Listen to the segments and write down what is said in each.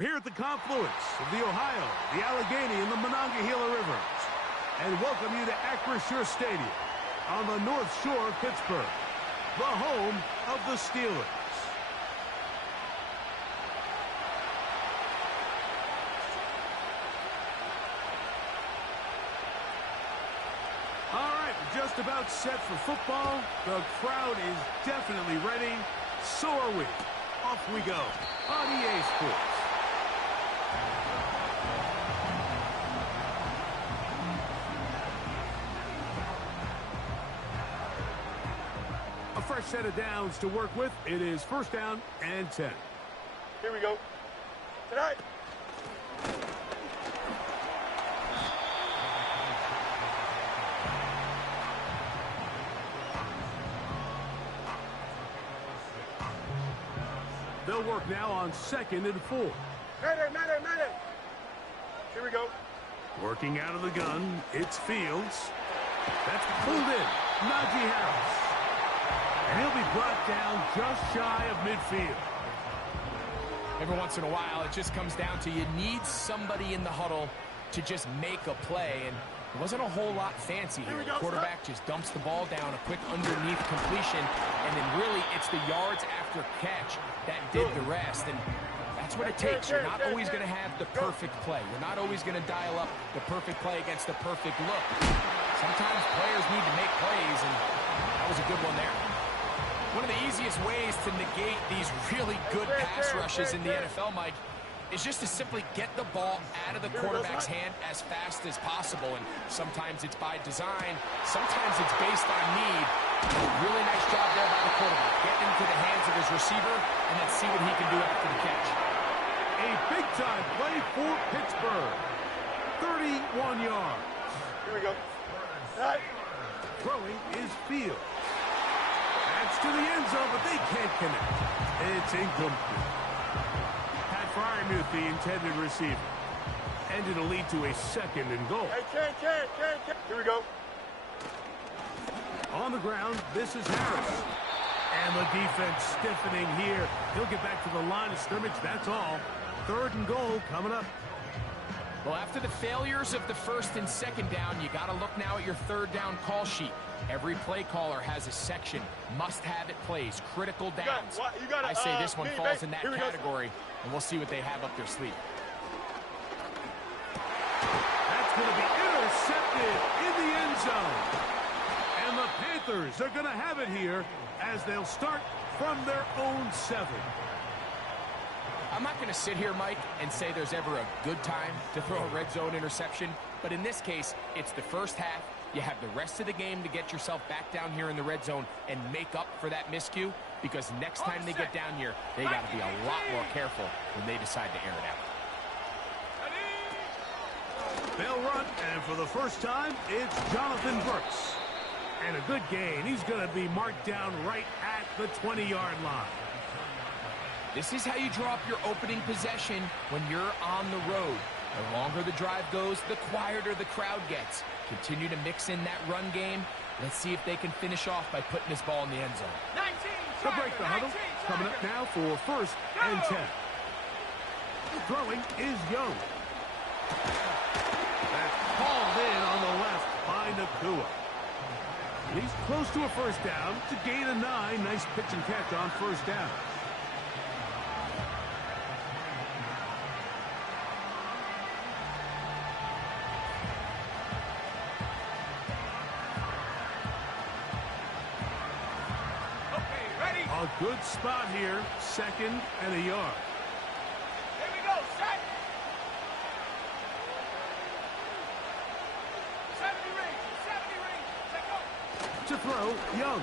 Here at the confluence of the Ohio, the Allegheny, and the Monongahela Rivers, and welcome you to Acrisure Stadium on the North Shore of Pittsburgh, the home of the Steelers. All right, we're just about set for football. The crowd is definitely ready. So are we. Off we go on EA Sports. A fresh set of downs to work with. It is first down and 10. Here we go. Tonight. They'll work now on 2nd and 4. Medic. Here we go. Working out of the gun, it's Fields. That's pulled in. Najee Harris. And he'll be brought down just shy of midfield. Every once in a while, it just comes down to you need somebody in the huddle to just make a play. And it wasn't a whole lot fancy here. The quarterback just dumps the ball down, a quick underneath completion, and then really it's the yards after catch that did the rest. And that's what it takes. You're not always going to have the perfect play. You're not always going to dial up the perfect play against the perfect look. Sometimes players need to make plays, and that was a good one there. One of the easiest ways to negate these really good pass rushes in the NFL, Mike, is just to simply get the ball out of the quarterback's hand as fast as possible. And sometimes it's by design. Sometimes it's based on need. Really nice job there by the quarterback. Get into the hands of his receiver and then see what he can do after the catch. A big-time play for Pittsburgh. 31 yards. Here we go. Right. Throwing is Fields. That's to the end zone, but they can't connect. It's incomplete. Pat Fryermuth, the intended receiver. And it'll lead to a 2nd and goal. Hey, Here we go. On the ground, this is Harris. And the defense stiffening here. He'll get back to the line of scrimmage, that's all. 3rd and goal coming up. Well, after the failures of the 1st and 2nd down, you got to look now at your 3rd down call sheet. Every play caller has a section. Must-have-it plays, critical downs. I say this one falls in that category, and we'll see what they have up their sleeve. That's going to be intercepted in the end zone. And the Panthers are going to have it here as they'll start from their own 7. I'm not going to sit here, Mike, and say there's ever a good time to throw a red zone interception, but in this case, it's the first half. You have the rest of the game to get yourself back down here in the red zone and make up for that miscue, because next time they get down here, they got to be a lot more careful when they decide to air it out. They'll run, and for the first time, it's Jonathan Brooks. And a good gain. He's going to be marked down right at the 20-yard line. This is how you draw up your opening possession when you're on the road. The longer the drive goes, the quieter the crowd gets. Continue to mix in that run game. Let's see if they can finish off by putting this ball in the end zone. To break the huddle, coming up now for 1st and 10. Throwing is Young. That's hauled in on the left by Nakua. He's close to a 1st down to gain a 9. Nice pitch and catch on 1st down. A good spot here, 2nd and a yard. Here we go, set. 70 rings, set go. To throw, Young.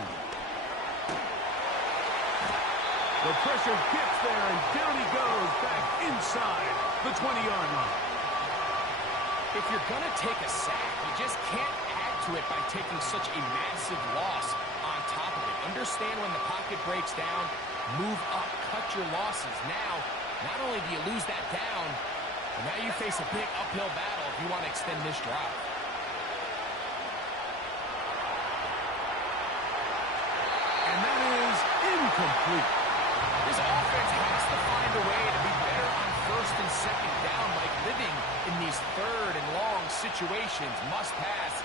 The pressure gets there, and down he goes back inside the 20-yard line. If you're going to take a sack, you just can't add to it by taking such a massive loss on top of it. Understand when the pocket breaks down, move up, cut your losses. Now, not only do you lose that down, but now you face a big uphill battle if you want to extend this drive. And that is incomplete. This offense has to find a way to be better on first and second down, like living in these third and long situations, must pass,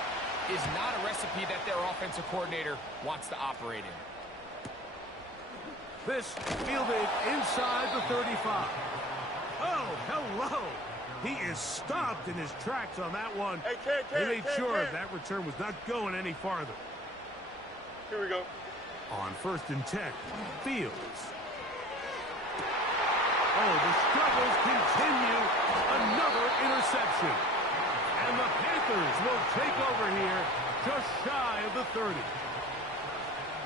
is not a recipe that their offensive coordinator wants to operate in. This fielded inside the 35. Oh, hello. He is stopped in his tracks on that one. Hey, They made sure that return was not going any farther. Here we go. On 1st and 10, Fields. Oh, the struggles continue. Another interception. And the Panthers will take over here just shy of the 30.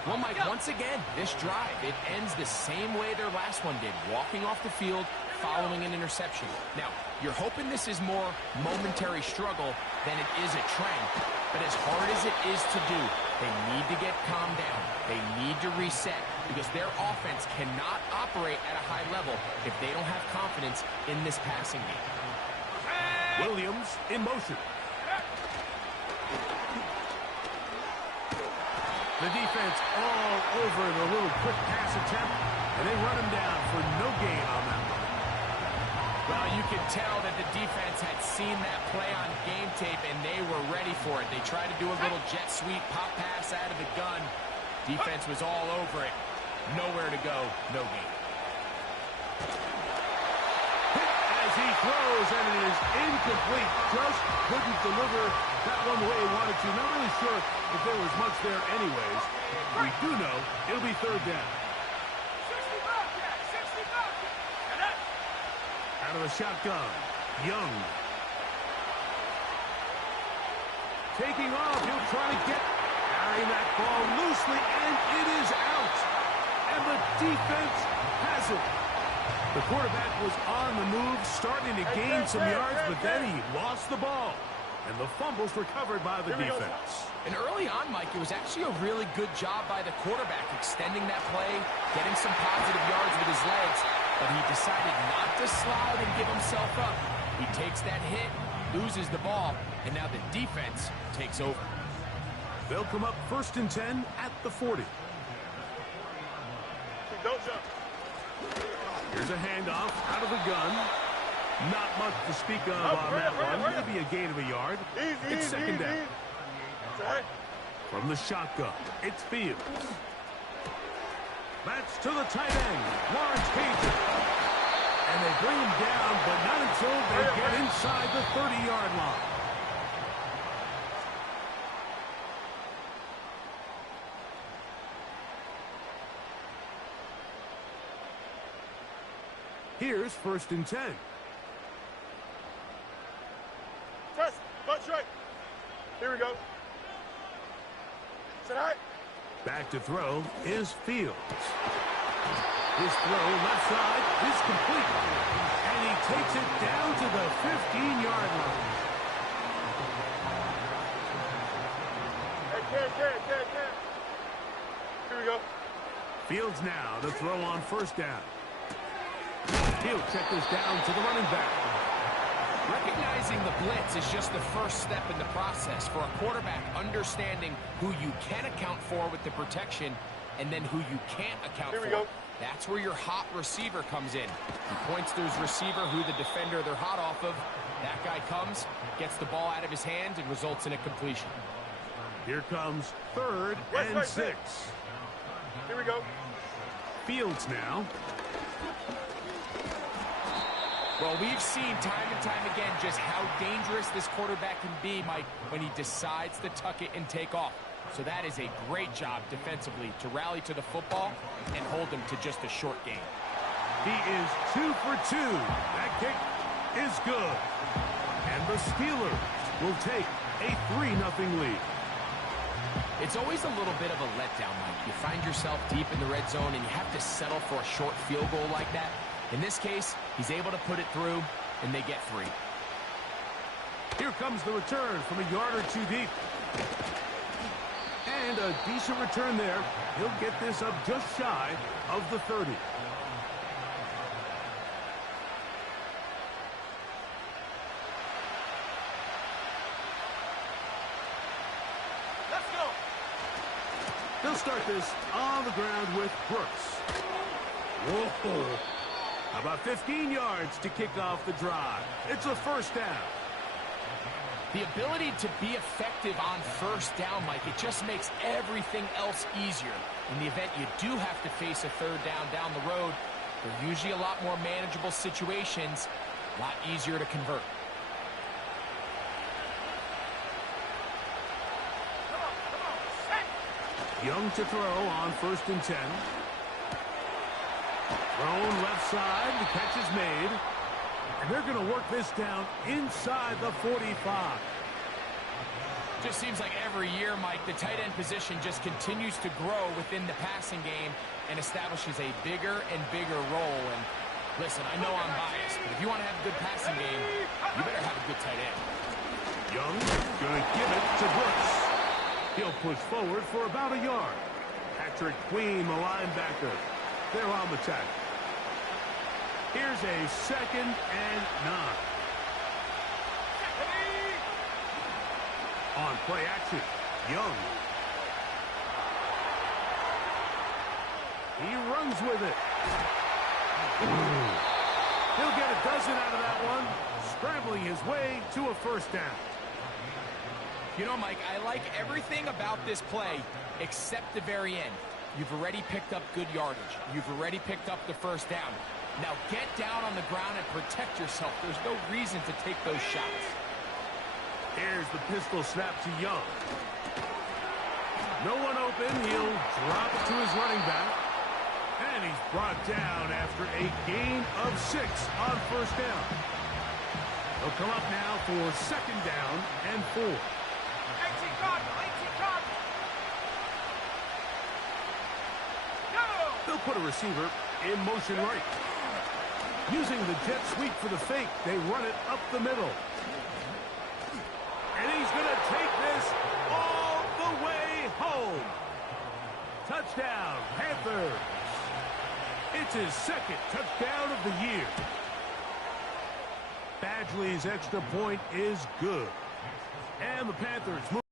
Well, Mike, once again, this drive, it ends the same way their last one did, walking off the field, following an interception. Now, you're hoping this is more momentary struggle than it is a trend, but as hard as it is to do, they need to get calmed down. They need to reset because their offense cannot operate at a high level if they don't have confidence in this passing game. Williams in motion. The defense all over the little quick pass attempt, and they run him down for no gain on that one. Well, you could tell that the defense had seen that play on game tape, and they were ready for it. They tried to do a little jet sweep pop pass out of the gun. Defense was all over it. Nowhere to go, no gain. As he throws, and it is incomplete. Just couldn't deliver that one the way he wanted to. Not really sure if there was much there anyways. We do know it'll be 3rd down. 65. Out of the shotgun, Young. Taking off, he'll try to carrying that ball loosely, and it is out. And the defense has it. The quarterback was on the move, starting to gain some yards, but then he lost the ball. And the fumble's recovered by the defense. And early on, Mike, it was actually a really good job by the quarterback, extending that play, getting some positive yards with his legs, but he decided not to slide and give himself up. He takes that hit, loses the ball, and now the defense takes over. They'll come up 1st and 10 at the 40. Don't jump. Here's a handoff out of the gun. Not much to speak of on that one. Maybe a gain of a yard. It's 2nd down. From the shotgun, it's Fields. That's to the tight end, Lawrence Cager. And they bring him down, but not until they get inside the 30-yard line. Here's 1st and 10. Test. Butt right. Here we go. Sit high. Back to throw is Fields. His throw left side is complete. And he takes it down to the 15-yard line. Hey, here we go. Fields now to throw on 1st down. He'll check this down to the running back. Recognizing the blitz is just the first step in the process for a quarterback, understanding who you can account for with the protection and then who you can't account for. Go. That's where your hot receiver comes in. He points to his receiver, who the defender they're hot off of. That guy comes, gets the ball out of his hands, and results in a completion. Here comes 3rd and 6. Here we go. Fields now. Well, we've seen time and time again just how dangerous this quarterback can be, Mike, when he decides to tuck it and take off. So that is a great job defensively to rally to the football and hold him to just a short game. He is 2 for 2. That kick is good. And the Steelers will take a 3-0 lead. It's always a little bit of a letdown, Mike. You find yourself deep in the red zone and you have to settle for a short field goal like that. In this case, he's able to put it through, and they get 3. Here comes the return from a yard or 2 deep. And a decent return there. He'll get this up just shy of the 30. Let's go. They'll start this on the ground with Brooks. Whoa. About 15 yards to kick off the drive. It's a first down. The ability to be effective on first down, Mike, it just makes everything else easier. In the event you do have to face a third down the road, they're usually a lot more manageable situations, a lot easier to convert. Young to throw on 1st and 10. Thrown left side, the catch is made. And they're going to work this down inside the 45. Just seems like every year, Mike, the tight end position just continues to grow within the passing game and establishes a bigger and bigger role. And listen, I know I'm biased, but if you want to have a good passing game, you better have a good tight end. Young going to give it to Brooks. He'll push forward for about a yard. Patrick Queen, the linebacker. They're on the tackle. Here's a 2nd and 9. On play action, Young. He runs with it. He'll get a dozen out of that one, scrambling his way to a first down. You know, Mike, I like everything about this play except the very end. You've already picked up good yardage. You've already picked up the first down. Now get down on the ground and protect yourself. There's no reason to take those shots. Here's the pistol snap to Young. No one open. He'll drop it to his running back. And he's brought down after a gain of 6 on first down. He'll come up now for 2nd down and 4. 18 Cardinal, 18 Cardinal. Go! They'll put a receiver in motion right. Using the jet sweep for the fake, they run it up the middle. And he's going to take this all the way home. Touchdown, Panthers. It's his 2nd touchdown of the year. Badgley's extra point is good. And the Panthers move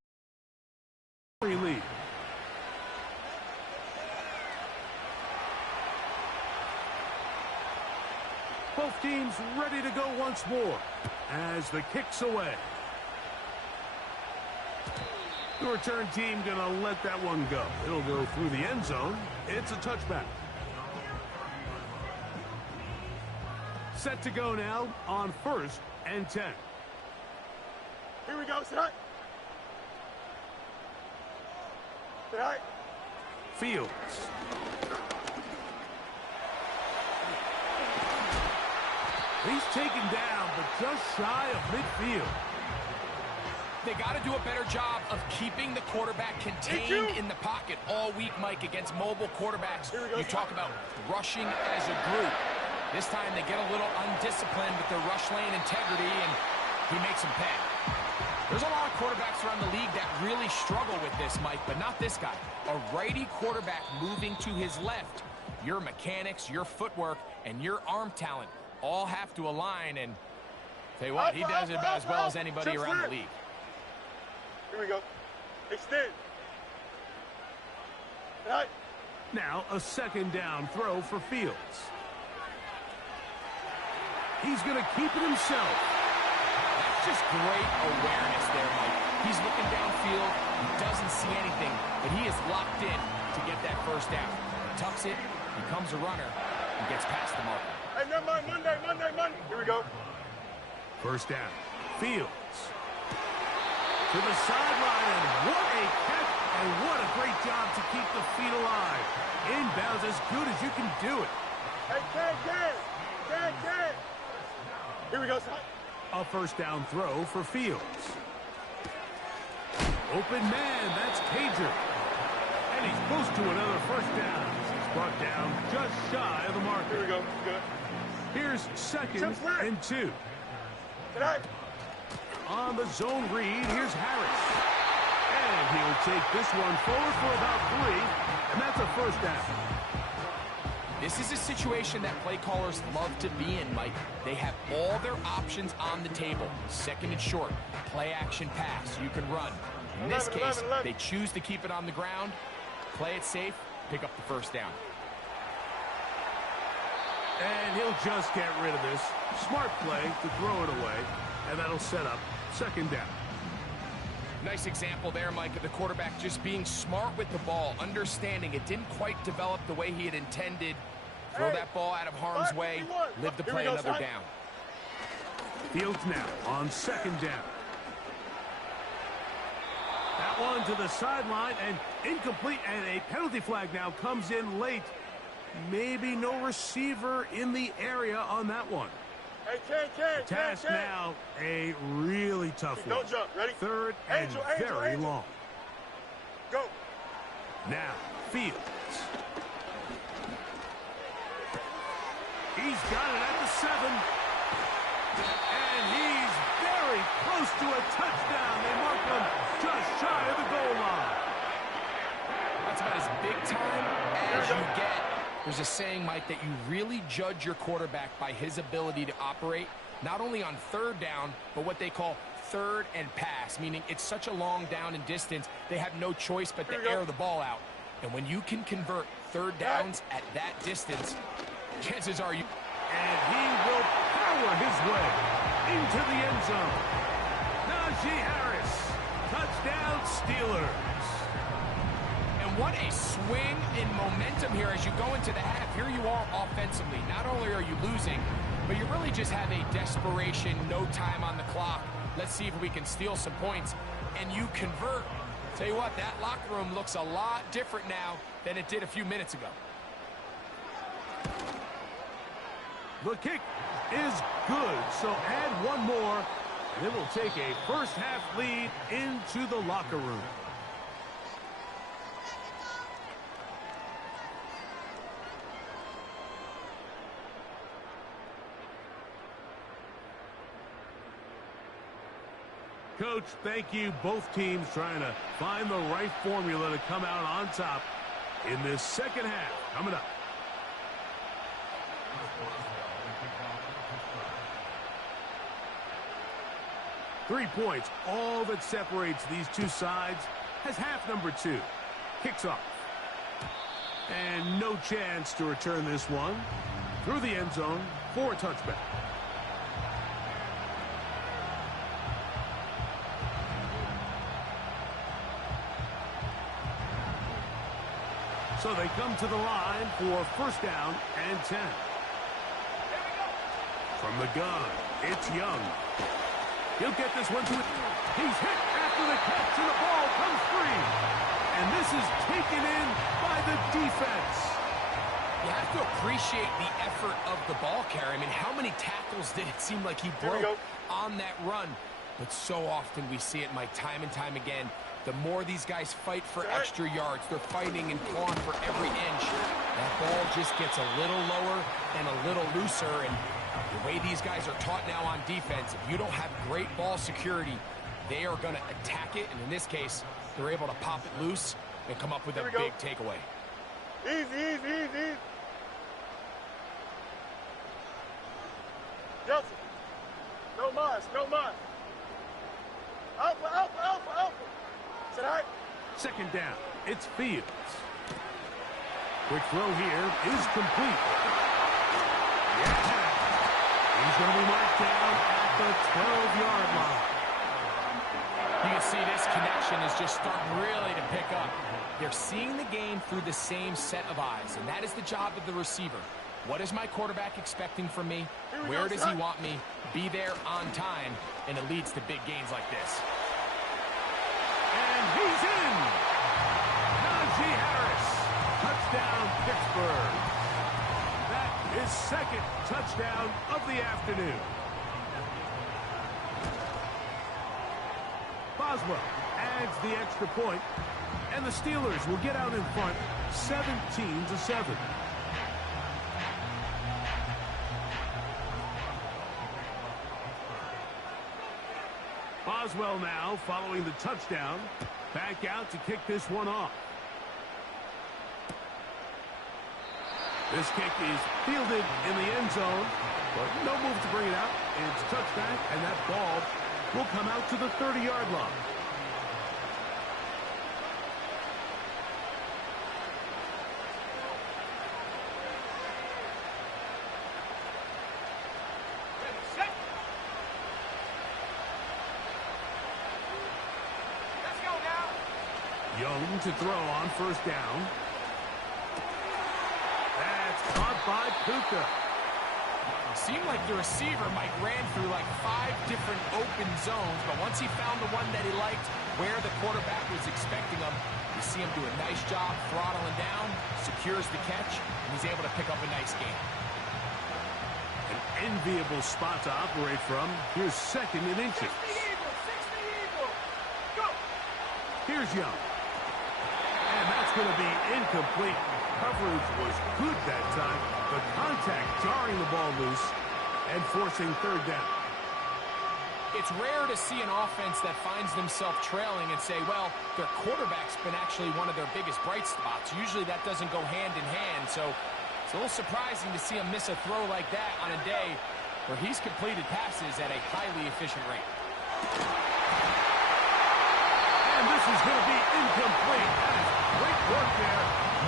to lead. Both teams ready to go once more as the kick's away. The return team going to let that one go. It'll go through the end zone. It's a touchback. Set to go now on 1st and 10. Here we go, set. Set. Fields. He's taken down, but just shy of midfield. They got to do a better job of keeping the quarterback contained in the pocket all week, Mike, against mobile quarterbacks. You talk about rushing as a group. This time they get a little undisciplined with their rush lane integrity, and he makes them pay. There's a lot of quarterbacks around the league that really struggle with this, Mike, but not this guy. A righty quarterback moving to his left. Your mechanics, your footwork, and your arm talent all have to align, and tell you what, he does it about as well as anybody around the league. Here we go. Extend. Right. Now a 2nd down throw for Fields. He's going to keep it himself. That's just great awareness there, Mike. He's looking downfield. He doesn't see anything, but he is locked in to get that first down. He tucks it, becomes a runner, and gets past the marker. Hey, never mind. Monday. Here we go. First down. Fields. To the sideline, and what a catch, and what a great job to keep the feet alive. Inbounds as good as you can do it. Hey, Dan. Here we go, son. A first down throw for Fields. Open man, that's Cager. And he's close to another first down. He's brought down just shy of the mark. Here we go. Good. Here's 2nd and 2. Tonight. On the zone read, here's Harris. And he'll take this one forward for about 3, and that's a first down. This is a situation that play callers love to be in, Mike. They have all their options on the table. 2nd and short, play action pass, you can run. In this case, they choose to keep it on the ground, play it safe, pick up the first down. And he'll just get rid of this. Smart play to throw it away, and that'll set up second down. Nice example there, Mike, of the quarterback just being smart with the ball, understanding it didn't quite develop the way he had intended. Throw that ball out of harm's way, live to play another down. Fields now on second down. That one to the sideline and incomplete, and a penalty flag now comes in late. Maybe no receiver in the area on that one. Hey, Task now a really tough one. Don't jump. Ready? Third and very long. Go. Now, Fields. He's got it at the 7. And he's very close to a touchdown. They mark him just shy of the goal line. That's about as big time as you get. There's a saying, Mike, that you really judge your quarterback by his ability to operate, not only on third down, but what they call third and pass, meaning it's such a long down and distance, they have no choice but to air the ball out. And when you can convert third downs at that distance, chances are you... And he will power his way into the end zone. Najee Harris, touchdown Steelers. And what a swing in momentum here as you go into the half. Here you are offensively. Not only are you losing, but you really just have a desperation, no time on the clock. Let's see if we can steal some points. And you convert. Tell you what, that locker room looks a lot different now than it did a few minutes ago. The kick is good, so add one more. They will take a first-half lead into the locker room. Coach, thank you. Both teams trying to find the right formula to come out on top in this second half. Coming up. Three points, all that separates these two sides, has half number 2. Kicks off. And no chance to return this one. Through the end zone for a touchback. So they come to the line for first down and 10. From the gun, it's Young. He'll get this one to it. He's hit after the catch, and the ball comes free. And this is taken in by the defense. You have to appreciate the effort of the ball carrier. I mean, how many tackles did it seem like he broke on that run? But so often we see it, Mike, time and time again. The more these guys fight for extra yards, they're fighting and clawing for every inch. That ball just gets a little lower and a little looser. And the way these guys are taught now on defense, if you don't have great ball security, they are going to attack it. And in this case, they're able to pop it loose and come up with a big takeaway. Easy, easy, easy. Johnson. No mas, no mas. Alpha, alpha, alpha, alpha. Is that all right? Second down, it's Fields. Quick throw here is complete. Yeah. He's going to be marked down at the 12-yard line. You can see this connection is just starting really to pick up. They're seeing the game through the same set of eyes, and that is the job of the receiver. What is my quarterback expecting from me? Where does he want me? Be there on time, and it leads to big gains like this. And he's in! Najee Harris, touchdown Pittsburgh. That is second touchdown of the afternoon. Boswell adds the extra point, and the Steelers will get out in front 17-7. Boswell now following the touchdown. Back out to kick this one off. This kick is fielded in the end zone, but no move to bring it out. It's touchback, and that ball will come out to the 30-yard line. Young to throw on first down. That's caught by Puka. Seemed like the receiver, Mike, ran through like 5 different open zones, but once he found the one that he liked, where the quarterback was expecting him, you see him do a nice job throttling down, secures the catch, and he's able to pick up a nice gain. An enviable spot to operate from. Here's second and inches. 60 Eagle. Go. Here's Young. And that's going to be incomplete. Coverage was good that time. The contact jarring the ball loose and forcing third down. It's rare to see an offense that finds themselves trailing and say, well, their quarterback's been actually one of their biggest bright spots. Usually that doesn't go hand in hand, so it's a little surprising to see him miss a throw like that on a day where he's completed passes at a highly efficient rate. And this is going to be incomplete. That is great work there,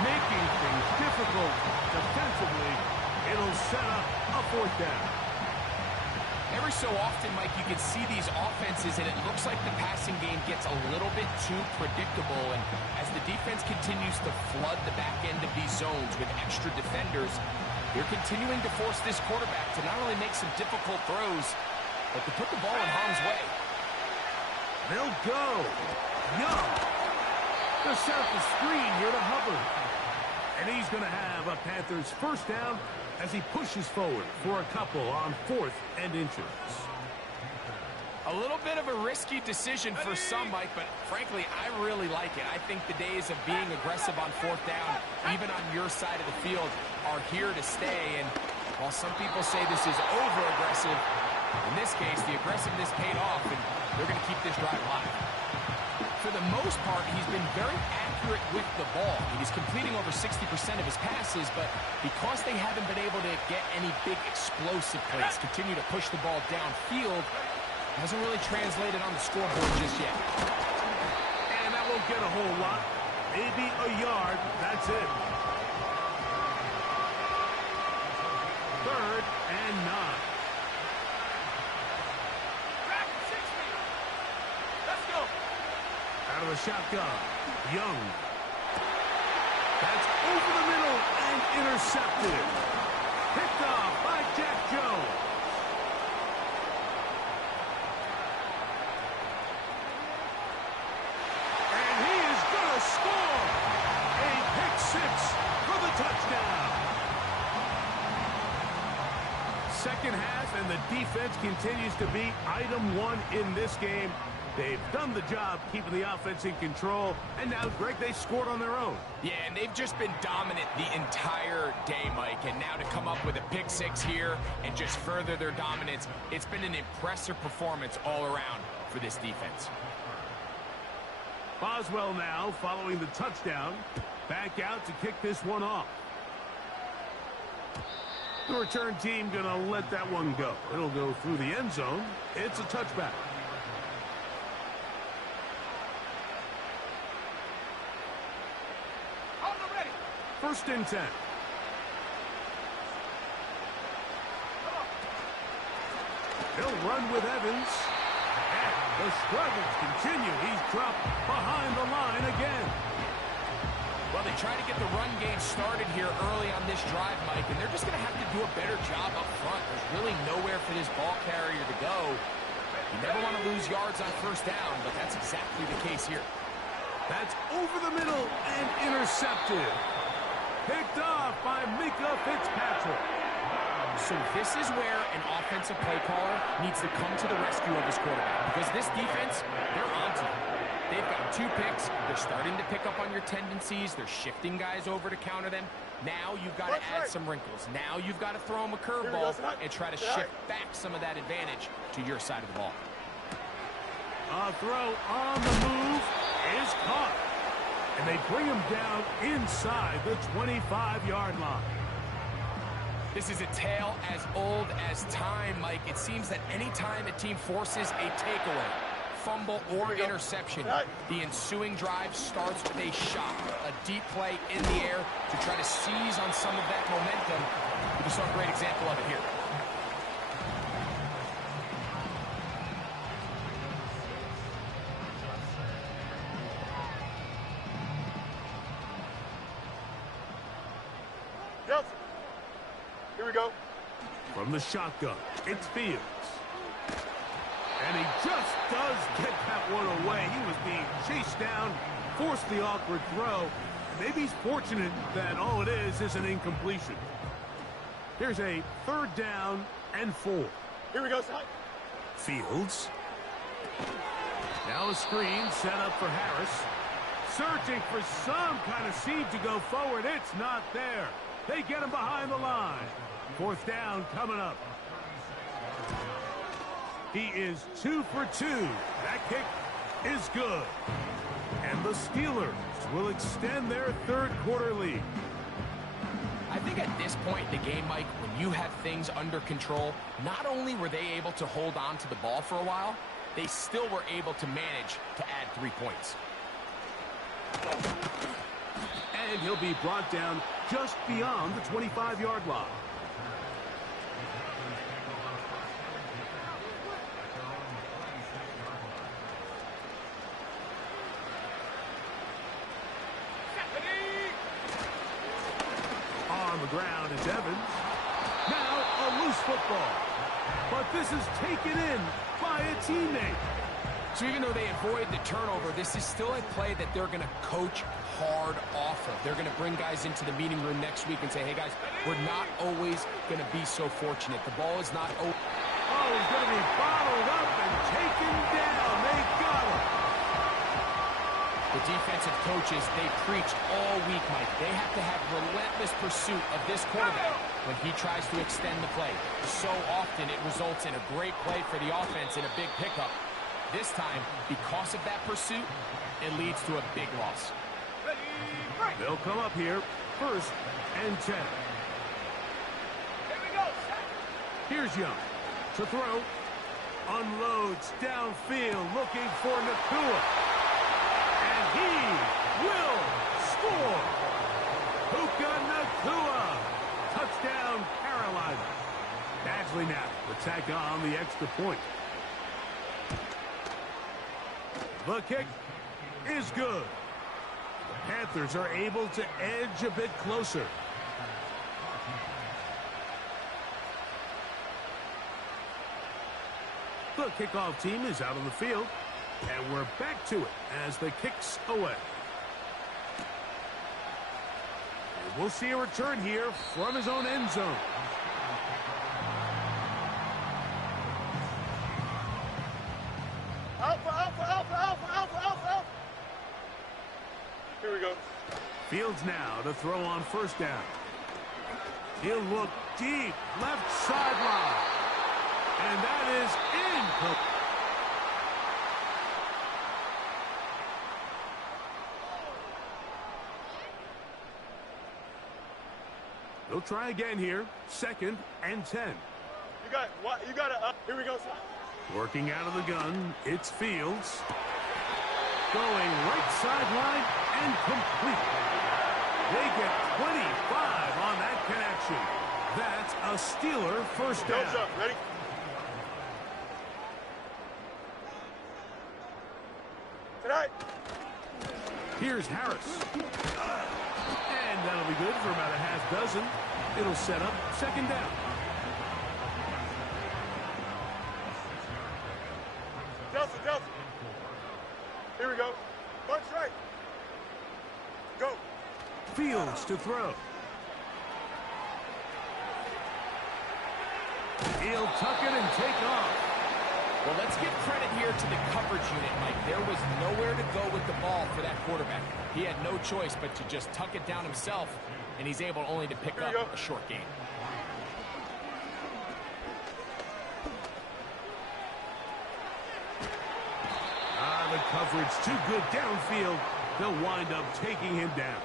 making things difficult defensively. It'll set up a fourth down. Every so often, Mike, you can see these offenses, and it looks like the passing game gets a little bit too predictable. And as the defense continues to flood the back end of these zones with extra defenders, they're continuing to force this quarterback to not only make some difficult throws, but to put the ball in harm's way. They'll go. Young. They'll set up the screen here to Hubbard. And he's going to have a Panthers first down as he pushes forward for a couple on 4th and inches. A little bit of a risky decision for some, Mike, but frankly, I really like it. I think the days of being aggressive on 4th down, even on your side of the field, are here to stay. And while some people say this is over-aggressive, in this case, the aggressiveness paid off, and they're going to keep this drive alive. For the most part, he's been very accurate with the ball. He's completing over 60% of his passes, but because they haven't been able to get any big explosive plays, continue to push the ball downfield, hasn't really translated on the scoreboard just yet. And that won't get a whole lot. Maybe a yard. That's it. 3rd and 9. Out of the shotgun, Young. That's over the middle and intercepted. Picked off by Jack Jones. And he is going to score. A pick-6 for the touchdown. Second half, and the defense continues to be item 1 in this game. They've done the job keeping the offense in control, and now, Greg, they scored on their own. Yeah, and they've just been dominant the entire day, Mike, and now to come up with a pick-6 here and just further their dominance, it's been an impressive performance all around for this defense. Boswell now, following the touchdown, back out to kick this one off. The return team going to let that one go. It'll go through the end zone. It's a touchback. First and 10. He'll run with Evans. And the struggles continue. He's dropped behind the line again. Well, they try to get the run game started here early on this drive, Mike, and they're just going to have to do a better job up front. There's really nowhere for this ball carrier to go. You never want to lose yards on first down, but that's exactly the case here. That's over the middle and intercepted. Picked off by Mika Fitzpatrick. So this is where an offensive play caller needs to come to the rescue of his quarterback, because this defense, they're onto him. They've got 2 picks. They're starting to pick up on your tendencies. They're shifting guys over to counter them. Now you've got to add some wrinkles. Now you've got to throw them a curveball and try to shift back some of that advantage to your side of the ball. A throw on the move is caught. And they bring him down inside the 25-yard line. This is a tale as old as time, Mike. It seems that any time a team forces a takeaway, fumble, or interception, the ensuing drive starts with a shot, a deep play in the air to try to seize on some of that momentum. We saw a great example of it here. we go. From the shotgun, it's Fields. And he just does get that one away. He was being chased down, forced the awkward throw. Maybe he's fortunate that all it is an incompletion. Here's a 3rd down and 4. Here we go, son. Fields. Now a screen set up for Harris. Searching for some kind of seed to go forward. It's not there. They get him behind the line. 4th down coming up. He is 2 for 2. That kick is good. And the Steelers will extend their 3rd quarter lead. I think at this point in the game, Mike, when you have things under control, not only were they able to hold on to the ball for a while, they still were able to manage to add 3 points. And he'll be brought down just beyond the 25-yard line. On the ground is Evans. Now a loose football. But this is taken in by a teammate. So even though they avoid the turnover, this is still a play that they're going to coach hard off of. They're going to bring guys into the meeting room next week and say, hey, guys, we're not always going to be so fortunate. The ball is not open. Oh, he's going to be bottled up and taken down. They got him. The defensive coaches, they preach all week, Mike. They have to have relentless pursuit of this quarterback when he tries to extend the play. So often it results in a great play for the offense and a big pickup. This time, because of that pursuit, it leads to a big loss. They'll come up here, 1st and 10. Here we go. Here's Young to throw. Unloads downfield, looking for Nakua. And he will score. Puka Nakua. Touchdown, Carolina. Badgley now will tack on the extra point. The kick is good. The Panthers are able to edge a bit closer. The kickoff team is out on the field, and we're back to it as the kick's away. And we'll see a return here from his own end zone. Alpha, alpha, alpha, alpha, alpha, alpha, alpha. Here we go. Fields now to throw on 1st down. He'll look deep, left sideline. And that is incomplete. They'll try again here. 2nd and 10. You got what? You got to. Here we go, son. Working out of the gun, it's Fields. Going right sideline and complete. They get 25 on that connection. That's a Steeler 1st down. Go, jump. Ready? Tonight. Here's Harris. And that'll be good for about a half dozen. It'll set up 2nd down. Delta, Delta. Here we go. Bunch right. Go. Fields to throw. He'll tuck it and take off. Well, let's give credit here to the coverage unit, Mike. There was nowhere to go with the ball for that quarterback. He had no choice but to just tuck it down himself, and he's able only to pick up a short gain. The coverage too good downfield. They'll wind up taking him down.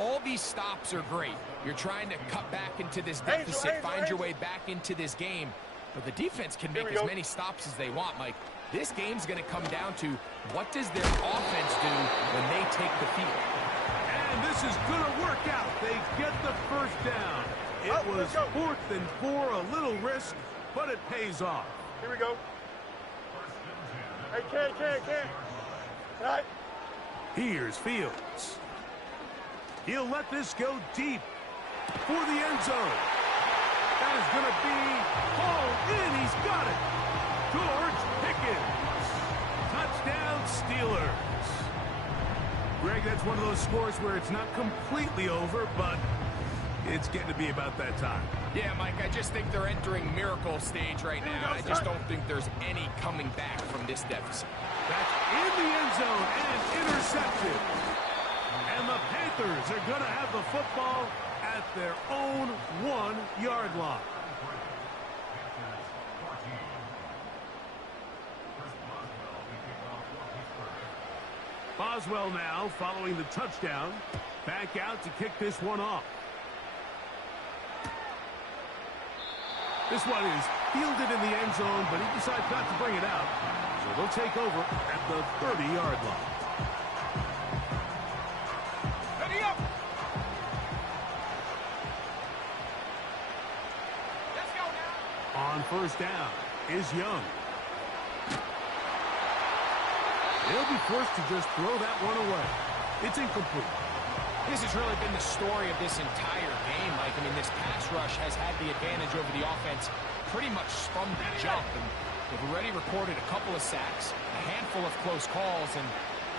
All these stops are great. You're trying to cut back into this deficit, find your way back into this game. But the defense can make as many stops as they want, Mike. This game's going to come down to what does their offense do when they take the field. And this is going to work out. They get the 1st down. It was 4th and 4, a little risk, but it pays off. Here we go. Hey, can. Tonight. Here's Fields. He'll let this go deep. for the end zone. That is going to be hauled in. He's got it. George Pickens. Touchdown, Steelers. Greg, that's one of those scores where it's not completely over, but it's getting to be about that time. Yeah, Mike, I just think they're entering miracle stage right now. I just don't think there's any coming back from this deficit. That's in the end zone and intercepted. And the Panthers are going to have the football at their own 1-yard line. Boswell now following the touchdown. Back out to kick this one off. This one is fielded in the end zone, but he decides not to bring it out. So they'll take over at the 30-yard line. Ready up. Let's go now. On first down is Young. They'll be forced to just throw that one away. It's incomplete. This has really been the story of this entire game, Mike. I mean, this pass rush has had the advantage over the offense pretty much from the jump. And they've already recorded a couple of sacks, a handful of close calls, and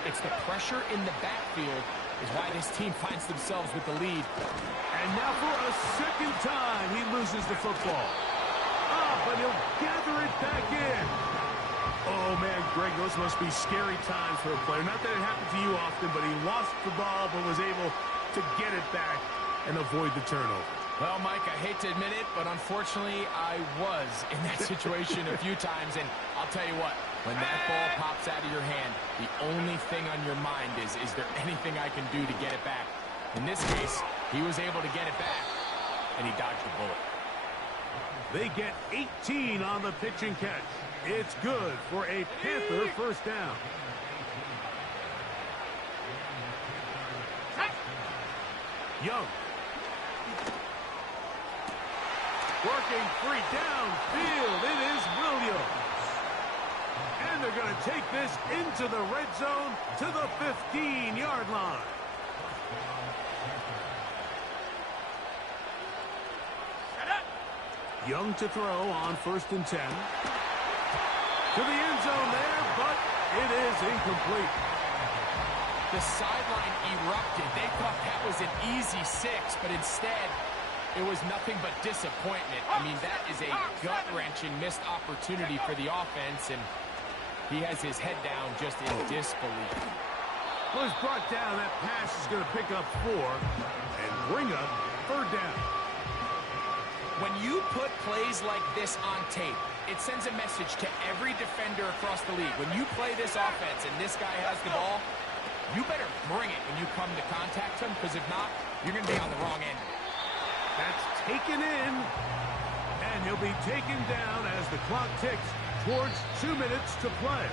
it's the pressure in the backfield is why this team finds themselves with the lead. And now for a second time, he loses the football. But he'll gather it back in. Oh, man, Greg, those must be scary times for a player. Not that it happened to you often, but he lost the ball but was able to get it back and avoid the turnover. Well, Mike, I hate to admit it, but unfortunately, I was in that situation a few times. And I'll tell you what, when that ball pops out of your hand, the only thing on your mind is there anything I can do to get it back? In this case, he was able to get it back, and he dodged the bullet. They get 18 on the pitch and catch. It's good for a Panther first down. Young. Working free downfield. It is Williams. And they're going to take this into the red zone to the 15-yard line. Young to throw on 1st and 10. To the end zone there, but it is incomplete. The sideline erupted. They thought that was an easy 6, but instead, it was nothing but disappointment. I mean, that is a gut-wrenching missed opportunity for the offense, and he has his head down just in disbelief. Well, it's brought down. That pass is going to pick up 4 and bring up 3rd down. When you put plays like this on tape, it sends a message to every defender across the league. When you play this offense and this guy has the ball, you better bring it when you come to contact him, because if not, you're going to be on the wrong end. That's taken in, and he'll be taken down as the clock ticks towards 2 minutes to play.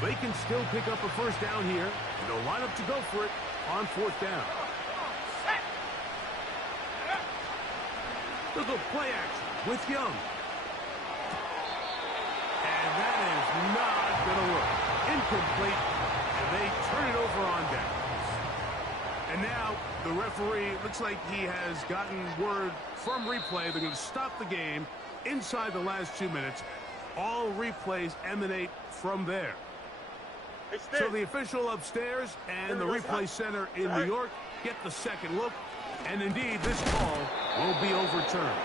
They can still pick up a first down here, and they'll line up to go for it on 4th down. Look at play action with Young. And that is not going to work. Incomplete, and they turn it over on downs. And now the referee, looks like he has gotten word from replay. They're going to stop the game inside the last 2 minutes. All replays emanate from there. So the official upstairs and the replay center in New York get the second look. And indeed, this call will be overturned.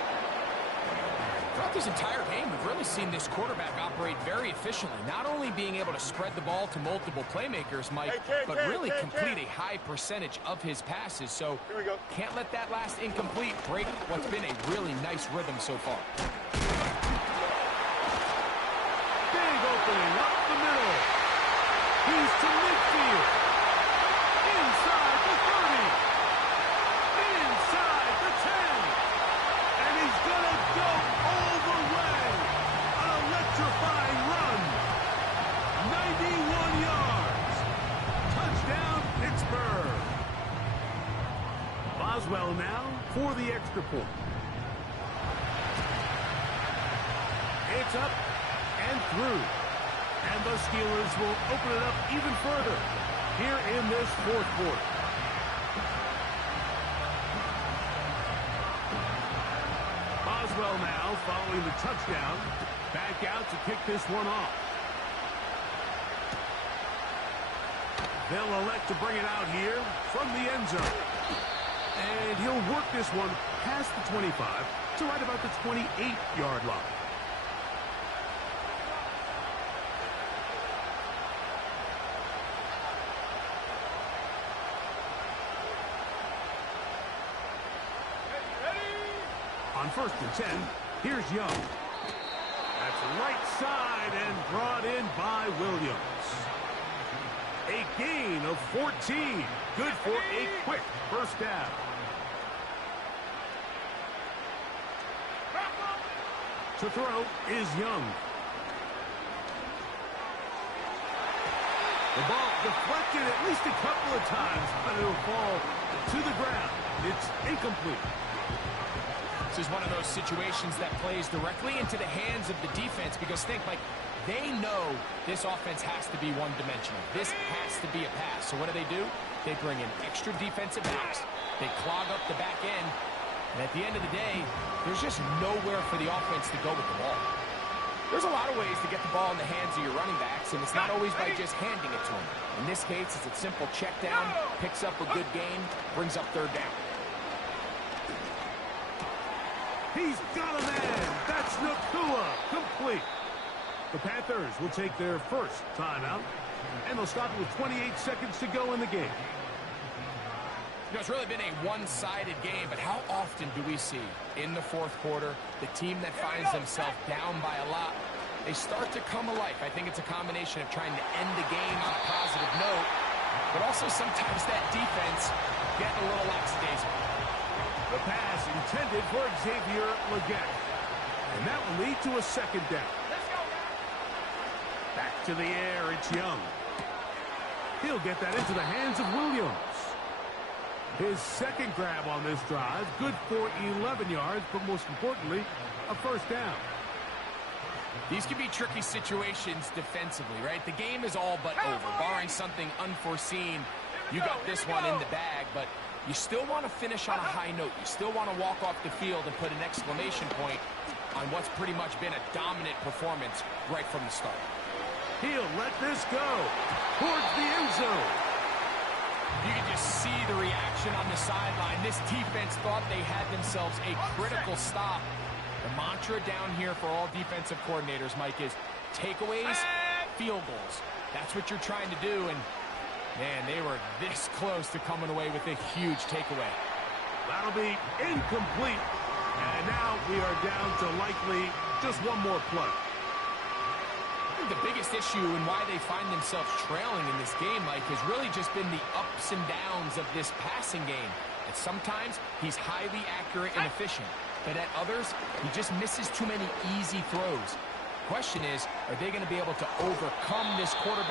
Throughout this entire game, we've really seen this quarterback operate very efficiently. Not only being able to spread the ball to multiple playmakers, Mike, but really complete a high percentage of his passes. So can't let that last incomplete break what's been a really nice rhythm so far. Big opening up the middle. He's to midfield. Inside the 30. Inside the 10. And he's going to go all the way. An electrifying run. 91 yards. Touchdown, Pittsburgh. Boswell now for the extra point. It's up and through. And the Steelers will open it up even further here in this fourth quarter. Boswell now following the touchdown. Back out to kick this one off. They'll elect to bring it out here from the end zone. And he'll work this one past the 25 to right about the 28-yard line. On 1st and 10, here's Young. That's right side and brought in by Williams. A gain of 14. Good for a quick first down. To throw is Young. The ball deflected at least a couple of times, but it'll fall to the ground. It's incomplete. This is one of those situations that plays directly into the hands of the defense because think, they know this offense has to be one-dimensional. This has to be a pass. So what do? They bring in extra defensive backs. They clog up the back end. And at the end of the day, there's just nowhere for the offense to go with the ball. There's a lot of ways to get the ball in the hands of your running backs, and it's not always by just handing it to them. In this case, it's a simple check down, picks up a good gain, brings up 3rd down. He's got a man. That's Nakua. Complete. The Panthers will take their first timeout, and they'll stop it with 28 seconds to go in the game. It's really been a one-sided game, but how often do we see in the 4th quarter the team that finds themselves down by a lot, they start to come alive? I think it's a combination of trying to end the game on a positive note, but also sometimes that defense getting a little lackadaisical. The pass intended for Xavier Legette. And that will lead to a 2nd down. Back to the air, it's Young. He'll get that into the hands of Williams. His 2nd grab on this drive, good for 11 yards, but most importantly, a 1st down. These can be tricky situations defensively, right? The game is all but over. Barring something unforeseen, you got this one in the bag, but you still want to finish on a high note. You still want to walk off the field and put an exclamation point on what's pretty much been a dominant performance right from the start. He'll let this go towards the end zone. You can just see the reaction on the sideline. This defense thought they had themselves a critical stop. The mantra down here for all defensive coordinators, Mike, is takeaways, field goals. That's what you're trying to do, and man, they were this close to coming away with a huge takeaway. That'll be incomplete. And now we are down to likely just one more play. I think the biggest issue and why they find themselves trailing in this game, Mike, has really just been the ups and downs of this passing game. And sometimes he's highly accurate and efficient, but at others, he just misses too many easy throws. Question is, are they going to be able to overcome this quarterback